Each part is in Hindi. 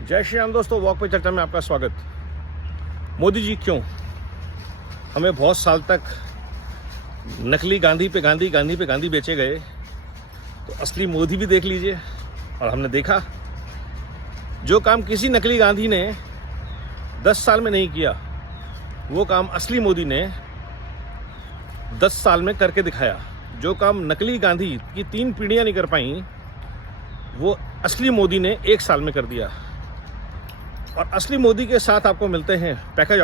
जय श्री राम दोस्तों, वॉक पे चर्चा में आपका स्वागत। मोदी जी क्यों? हमें बहुत साल तक नकली गांधी पे गांधी बेचे गए, तो असली मोदी भी देख लीजिए। और हमने देखा जो काम किसी नकली गांधी ने 10 साल में नहीं किया, वो काम असली मोदी ने 10 साल में करके दिखाया। जो काम नकली गांधी की 3 पीढ़ियां नहीं कर पाई, वो असली मोदी ने 1 साल में कर दिया। और असली मोदी के साथ आपको मिलते हैं पैकेज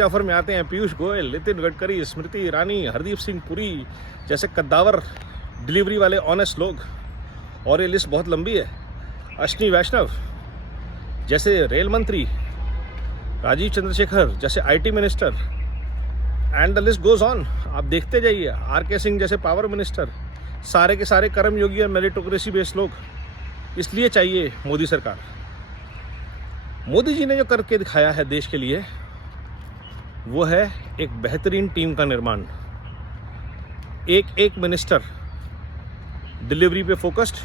ऑफर में आते हैं पीयूष गोयल, नितिन गडकरी, स्मृति ईरानी, हरदीप सिंह पुरी जैसे कद्दावर डिलीवरी वाले ऑनेस्ट लोग। और ये लिस्ट बहुत लंबी है। अश्विनी वैष्णव जैसे रेल मंत्री, राजीव चंद्रशेखर जैसे IT minister, and the list goes on. आप देखते जाइए। आरके सिंह जैसे पावर मिनिस्टर, सारे के सारे कर्मयोगी और मेरिटोक्रेसी बेस्ड लोग। इसलिए चाहिए मोदी सरकार। मोदी जी ने जो करके दिखाया है देश के लिए, वो है एक बेहतरीन टीम का निर्माण। एक मिनिस्टर डिलीवरी पे फोकस्ड,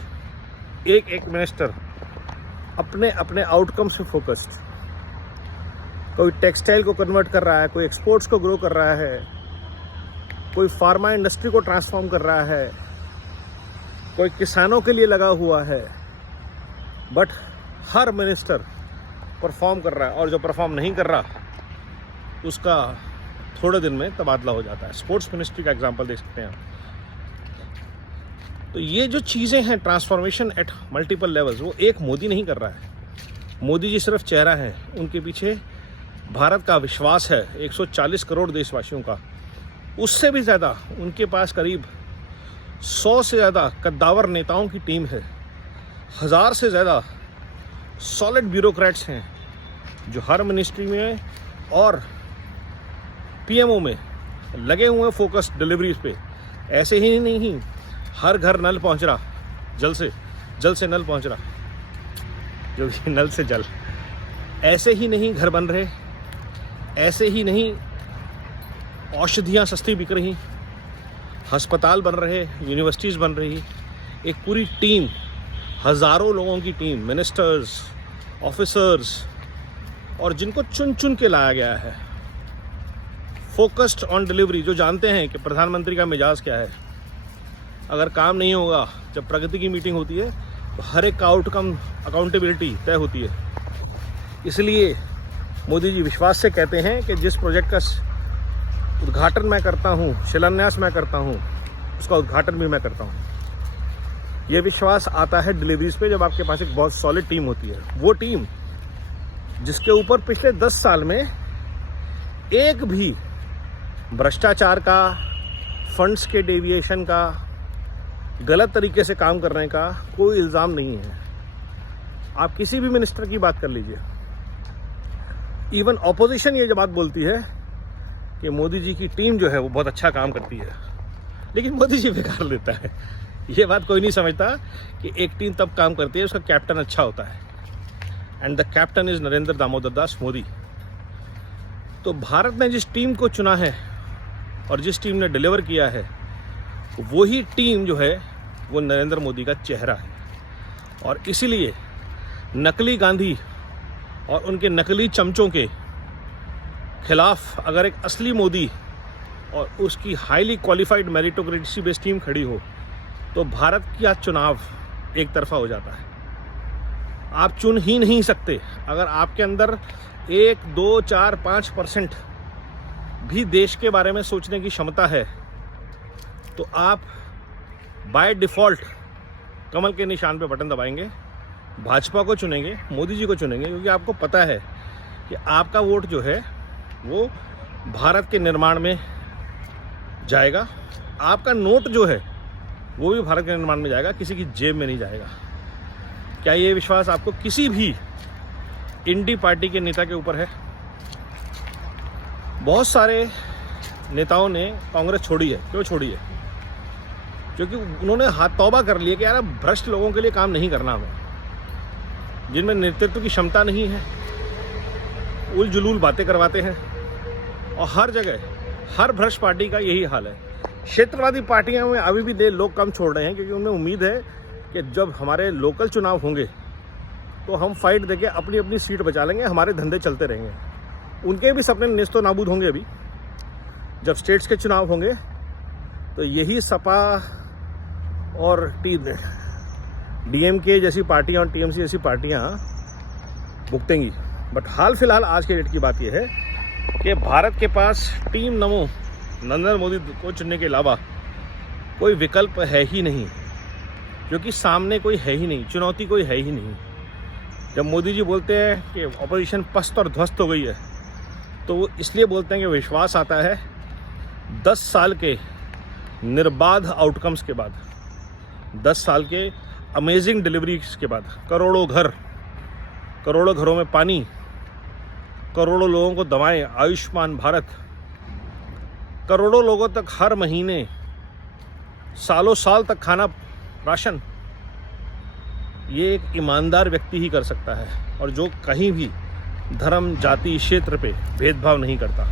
एक मिनिस्टर अपने अपने आउटकम से फोकस्ड। कोई टेक्सटाइल को कन्वर्ट कर रहा है, कोई एक्सपोर्ट्स को ग्रो कर रहा है, कोई फार्मा इंडस्ट्री को ट्रांसफॉर्म कर रहा है, कोई किसानों के लिए लगा हुआ है। बट हर मिनिस्टर परफॉर्म कर रहा है, और जो परफॉर्म नहीं कर रहा उसका थोड़े दिन में तबादला हो जाता है। स्पोर्ट्स मिनिस्ट्री का एग्जांपल देख सकते हैं आप। तो ये जो चीज़ें हैं, ट्रांसफॉर्मेशन एट मल्टीपल लेवल्स, वो एक मोदी नहीं कर रहा है। मोदी जी सिर्फ चेहरा है, उनके पीछे भारत का विश्वास है 140 करोड़ देशवासियों का। उससे भी ज़्यादा उनके पास करीब 100 से ज़्यादा कद्दावर नेताओं की टीम है। 1000 से ज़्यादा सॉलिड ब्यूरोक्रेट्स हैं जो हर मिनिस्ट्री में और पीएमओ में लगे हुए हैं फोकस डिलीवरीज पे। ऐसे ही नहीं, हर घर नल पहुंच रहा, जल से नल पहुंच रहा, जो कि नल से जल। ऐसे ही नहीं घर बन रहे, ऐसे ही नहीं औषधियाँ सस्ती बिक रही, अस्पताल बन रहे, यूनिवर्सिटीज़ बन रही। एक पूरी टीम, हज़ारों लोगों की टीम, मिनिस्टर्स, ऑफिसर्स, और जिनको चुन चुन के लाया गया है, फोकस्ड ऑन डिलीवरी, जो जानते हैं कि प्रधानमंत्री का मिजाज क्या है। अगर काम नहीं होगा, जब प्रगति की मीटिंग होती है तो हर एक का आउटकम अकाउंटेबिलिटी तय होती है। इसलिए मोदी जी विश्वास से कहते हैं कि जिस प्रोजेक्ट का उद्घाटन मैं करता हूँ, शिलान्यास मैं करता हूँ, उसका उद्घाटन भी मैं करता हूँ। ये विश्वास आता है डिलीवरीज पे, जब आपके पास एक बहुत सॉलिड टीम होती है। वो टीम जिसके ऊपर पिछले 10 साल में एक भी भ्रष्टाचार का, फंड्स के डेविएशन का, गलत तरीके से काम करने का कोई इल्ज़ाम नहीं है। आप किसी भी मिनिस्टर की बात कर लीजिए। इवन ऑपोजिशन ये जो बात बोलती है कि मोदी जी की टीम जो है वो बहुत अच्छा काम करती है, लेकिन मोदी जी बेकार लेता है। ये बात कोई नहीं समझता कि एक टीम तब काम करती है उसका कैप्टन अच्छा होता है, and the captain is Narendra Damodar Das Modi. तो भारत ने जिस टीम को चुना है और जिस टीम ने डिलीवर किया है, वही टीम जो है वो नरेंद्र मोदी का चेहरा है। और इसीलिए नकली गांधी और उनके नकली चमचों के खिलाफ अगर एक असली मोदी और उसकी highly qualified meritocracy based team खड़ी हो, तो भारत का चुनाव एक तरफा हो जाता है। आप चुन ही नहीं सकते। अगर आपके अंदर 1, 2, 4, 5% भी देश के बारे में सोचने की क्षमता है, तो आप बाय डिफ़ॉल्ट कमल के निशान पे बटन दबाएंगे, भाजपा को चुनेंगे, मोदी जी को चुनेंगे, क्योंकि आपको पता है कि आपका वोट जो है वो भारत के निर्माण में जाएगा। आपका नोट जो है वो भी भारत के निर्माण में जाएगा, किसी की जेब में नहीं जाएगा। क्या ये विश्वास आपको किसी भी इंडी पार्टी के नेता के ऊपर है? बहुत सारे नेताओं ने कांग्रेस छोड़ी है। क्यों छोड़ी है? क्योंकि उन्होंने हाथ तौबा कर लिया कि यार भ्रष्ट लोगों के लिए काम नहीं करना हमें, जिनमें नेतृत्व की क्षमता नहीं है, उलझुलूल बातें करवाते हैं। और हर जगह हर भ्रष्ट पार्टी का यही हाल है। क्षेत्रवादी पार्टियों में अभी भी लोग कम छोड़ रहे हैं, क्योंकि उनमें उम्मीद है कि जब हमारे लोकल चुनाव होंगे तो हम फाइट देके अपनी अपनी सीट बचा लेंगे, हमारे धंधे चलते रहेंगे। उनके भी सपने नेस्तो नाबूद होंगे। अभी जब स्टेट्स के चुनाव होंगे तो यही सपा और DMK जैसी पार्टियां और TMC जैसी पार्टियां भुगतेंगी। बट हाल फिलहाल आज के डेट की बात यह है कि भारत के पास टीम नमो नरेंद्र मोदी को चुनने के अलावा कोई विकल्प है ही नहीं, क्योंकि सामने कोई है ही नहीं, चुनौती कोई है ही नहीं। जब मोदी जी बोलते हैं कि ऑपोजिशन पस्त और ध्वस्त हो गई है, तो वो इसलिए बोलते हैं कि विश्वास आता है 10 साल के निर्बाध आउटकम्स के बाद, 10 साल के अमेजिंग डिलीवरीज के बाद, करोड़ों घरों में पानी, करोड़ों लोगों को दवाएं, आयुष्मान भारत, करोड़ों लोगों तक हर महीने सालों साल तक खाना राशन, ये एक ईमानदार व्यक्ति ही कर सकता है, और जो कहीं भी धर्म जाति क्षेत्र पे भेदभाव नहीं करता।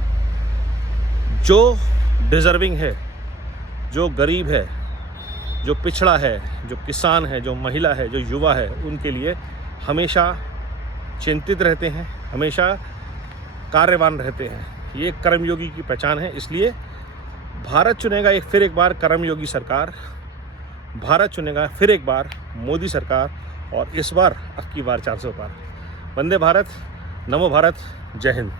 जो डिजर्विंग है, जो गरीब है, जो पिछड़ा है, जो किसान है, जो महिला है, जो युवा है, उनके लिए हमेशा चिंतित रहते हैं, हमेशा कार्यवान रहते हैं। ये कर्मयोगी की पहचान है। इसलिए भारत चुनेगा फिर एक बार कर्मयोगी सरकार, भारत चुनेगा फिर एक बार मोदी सरकार, और इस बार अब की बार 400 पार। वंदे भारत, नमो भारत, जय हिंद।